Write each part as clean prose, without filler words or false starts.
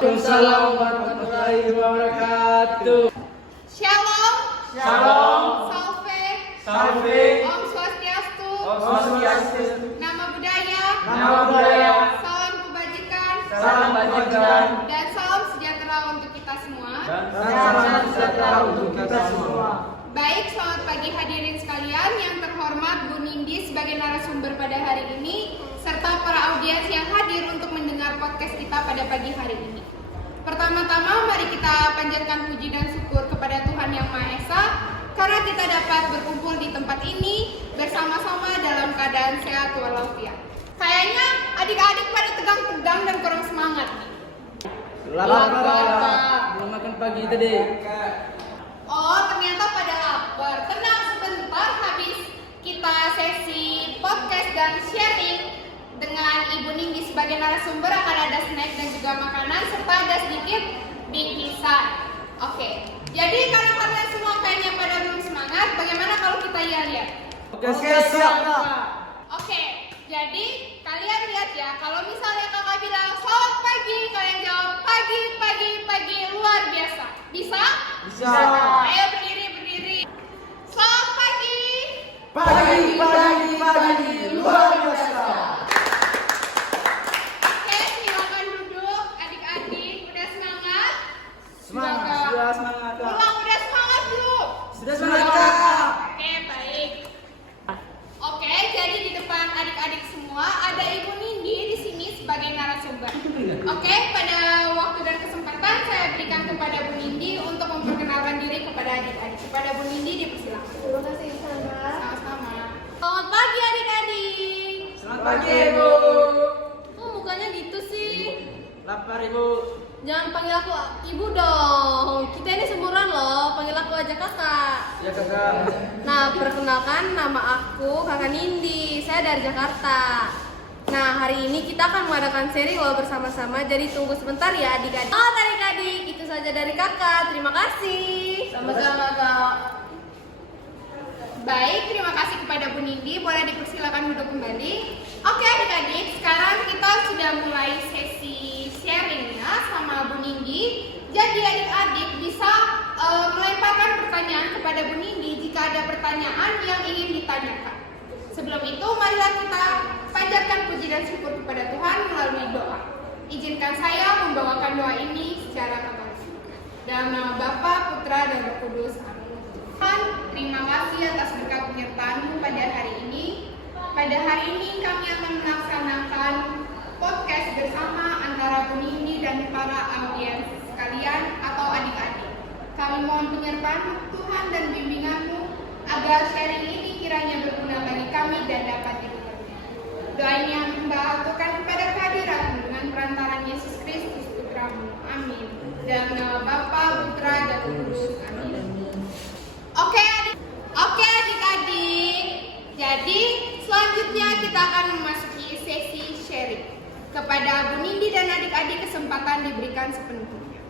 Waalaikumsalam warahmatullahi wabarakatuh. Shalom. Shalom. Salve. Salve. Om Swastiastu. Om Swastiastu. Nama budaya. Nama budaya. Salam kebajikan. Salam kebajikan. Dan salam sejahtera untuk kita semua. Salam sejahtera untuk kita semua. Baik, selamat pagi hadirin sekalian. Yang terhormat Bu Nindi sebagai narasumber pada hari ini, serta para audiens yang hadir untuk mendengar podcast kita pada pagi hari ini. Pertama-tama mari kita panjatkan puji dan syukur kepada Tuhan Yang Maha Esa karena kita dapat berkumpul di tempat ini bersama-sama dalam keadaan sehat walafiat. Kayaknya adik-adik pada tegang-tegang dan kurang semangat nih. Lapar. Belum makan pagi tadi. Oh, ternyata pada lapar. Tenang sebentar, habis kita sesi podcast dan sharing dengan Ibu Ninggi sebagai narasumber akan ada snack dan juga makanan serta ada sedikit bingkisan. Oke, jadi karena kalian semua kayaknya pada belum semangat, bagaimana kalau kita lihat? Oke, siap. Oke, jadi kalian lihat ya, kalau misalnya kakak bilang selamat pagi, kalian jawab pagi, luar biasa. Bisa? Bisa. Ayo berdiri. Selamat pagi. Pagi, luar biasa. Oke, silakan duduk adik-adik. Udah semangat? Sudah semangat, Kak. Ulang, udah semangat belum? Sudah semangat, Kak. Oke, baik. Oke, jadi di depan adik-adik semua ada Ibu Nindi di sini sebagai narasumber. Oke, pada waktu dan kesempatan saya berikan kepada Bu Nindi untuk memperkenalkan diri kepada adik-adik. Kepada Bu Nindi dipersilakan. Terima kasih Sandra. Sama-sama. Selamat pagi adik-adik. Selamat pagi, Ibu. Kok mukanya gitu sih? Lapar, Ibu. Jangan panggil aku ibu dong. Kita ini seumuran loh. Panggil aku aja kakak. Ya, Kakak. Nah, perkenalkan nama aku Kakak Nindi. Saya dari Jakarta. Nah, hari ini kita akan mengadakan seri loh bersama-sama. Jadi tunggu sebentar ya adik-adik. Oh, adik-adik, itu saja dari kakak. Terima kasih. Sama-sama, Kak. Baik, terima kasih kepada Bu Nindi. Boleh dipersilakan duduk kembali. Oke adik-adik, sekarang kita sudah mulai sesi sharingnya sama Bu Nindi. Jadi adik-adik bisa melemparkan pertanyaan kepada Bu Nindi jika ada pertanyaan yang ingin ditanyakan. Sebelum itu, marilah kita panjatkan puji dan syukur kepada Tuhan melalui doa. Izinkan saya membawakan doa ini secara katolik. Dalam nama Bapa, Putra, dan Roh Kudus. Amin. Tuhan, terima kasih atas berkat penyertaan-Mu pada hari ini. Pada hari ini kami akan melaksanakan podcast bersama antara Bu Nindi dan para audiens sekalian atau adik-adik. Kami mohon penyertaan Tuhan dan bimbingan-Mu agar sharing ini kiranya berguna bagi kami dan dapat dimengerti. Doa ini yang Mbak aturkan kepada kehadiran-Mu dengan perantaraan Yesus Kristus Putra-Mu. Amin. Dalam nama Bapa, Putra, dan Roh Kudus. Amin. Oke adik-adik. Jadi selanjutnya kita akan memasuki sesi sharing. Kepada Bu Nindi dan adik-adik kesempatan diberikan sepenuhnya.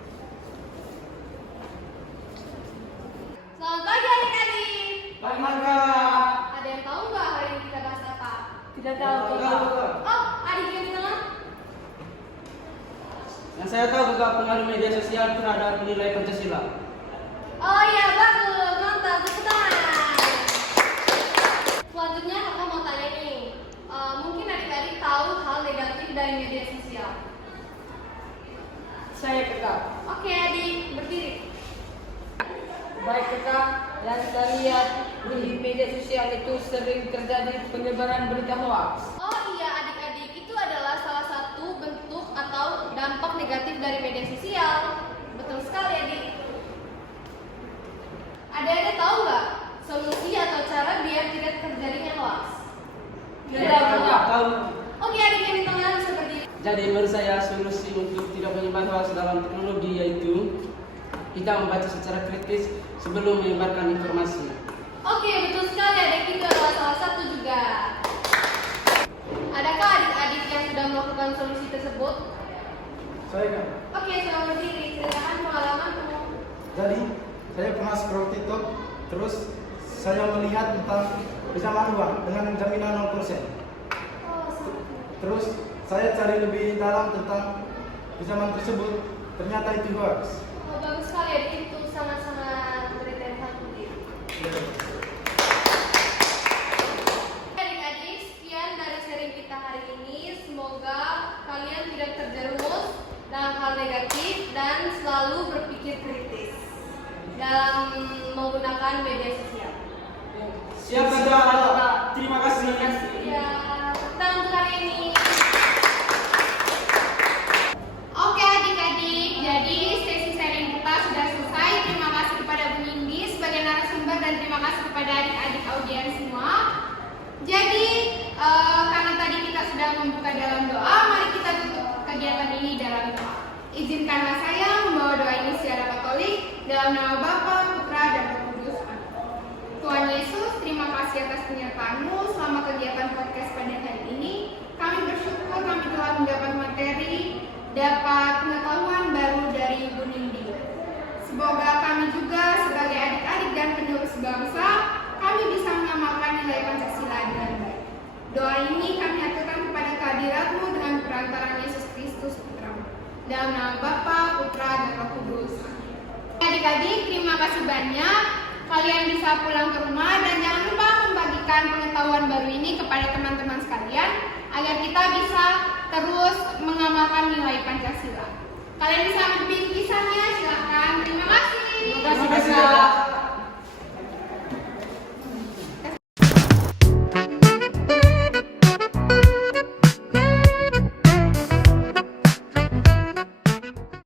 Selamat pagi adik-adik. Pagi, Kak. Ada yang tahu nggak hari ini kita bahas apa? Tidak tahu, Kak. Oh, adik yang di tengah. Yang saya tahu, Kakak, pengaruh media sosial terhadap nilai Pancasila. Oh iya, bagus. Mantap, tepuk tangan. Selanjutnya kakak mau tanya nih, mungkin adik-adik tahu hal negatif dari media sosial. Saya Kakak. Oke adik, berdiri. Baik Kakak, yang kita lihat di media sosial itu sering terjadi penyebaran berita hoax. Oh iya adik-adik, itu adalah salah satu bentuk atau dampak negatif dari media sosial. Betul sekali adik. Adik-adik tahu nggak solusi atau cara biar tidak terjadinya hoax? Tidak Kakak. Tahu. Oke adik yang di tengah bisa berdiri. Jadi menurut saya solusi untuk tidak menyebar hoax dalam teknologi yaitu kita membaca secara kritis sebelum menyebarkan informasi. Oke, betul sekali adik, itu adalah salah satu juga. Adakah adik-adik yang sudah melakukan solusi tersebut? Saya kan. Oke, selamat berdiri. Silakan pengalamanmu. Jadi saya pernah scroll TikTok, terus saya melihat tentang pinjaman uang dengan jaminan 0%. Oh, Terus saya cari lebih dalam tentang pinjaman tersebut. Ternyata itu hoax. Oh, bagus sekali ya, itu sama-sama berita yang positif. Adik-adik, sekian dari sharing kita hari ini. Semoga kalian tidak terjerumus dalam hal negatif dan selalu berpikir kritis dalam menggunakan media sosial. Siap sudah. Terima kasih. Ya, kita untuk hari ini. Oke adik-adik, jadi sesi sharing kita sudah selesai. Terima kasih kepada Bu Nindi sebagai narasumber dan terima kasih kepada adik-adik audiens semua. Jadi karena tadi kita sudah membuka dalam doa, mari kita tutup kegiatan ini dalam doa. Izinkanlah saya membawa doa ini secara Katolik dalam nama Bapa, Putra, dan Roh Kudus. Amin. Tuhan Yesus, terima kasih atas penyertaan-Mu selama kegiatan podcast pada hari ini. Kami bersyukur kami telah mendapat materi, dapat pengetahuan baru dari Ibu Nindi. Semoga kami juga sebagai adik-adik dan penerus bangsa, kami bisa mengamalkan nilai Pancasila dengan baik. Doa ini kami aturkan kepada kehadirat-Mu dengan perantaraan Yesus Kristus Putra-Mu. Dalam nama Bapa, Putra, dan Roh Kudus. Adik-adik, terima kasih banyak. Kalian bisa pulang ke rumah dan jangan lupa membagikan pengetahuan baru ini kepada teman-teman sekalian agar kita bisa terus mengamalkan nilai Pancasila. Kalian bisa lebih kisahnya, silakan. Terima kasih. Terima kasih.